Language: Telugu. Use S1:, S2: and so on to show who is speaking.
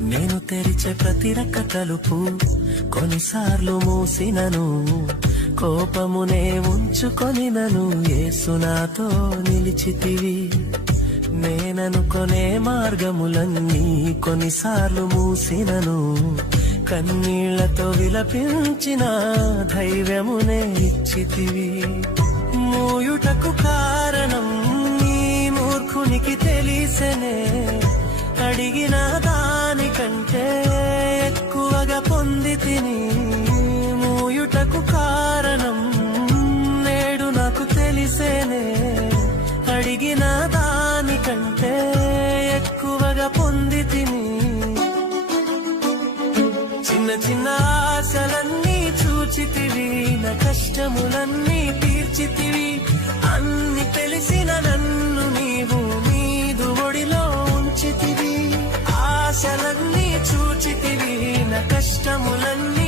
S1: నేను తెరిచే ప్రతి రక్క తలుపు కొన్నిసార్లు మూసినను. కోపమునే ఉంచుకొని నను ఏసునాతో నిలిచితివి. నేననుకొనే మార్గములన్నీ కొన్నిసార్లు మూసినను. కన్నీళ్ళతో విలపించిన ధైర్యమునే ఇచ్చితివి. మూయుటకు కారణం నీ మూర్ఖునికి తెలిసెనే. అడిగినా స్థితిని తిని మూయుటకు కారణం. నేడు నాకు తెలిసేనే అడిగిన దానికంటే ఎక్కువగా పొంది తిని. చిన్న చిన్న ఆశలన్నీ చూచితివి నా కష్టములన్నీ తీర్చితివి. అన్ని తెలిసిన నన్ను నీవు మీదు ఒడిలో ఉంచితివి. ఆశలన్నీ చూచి కష్టములన్నీ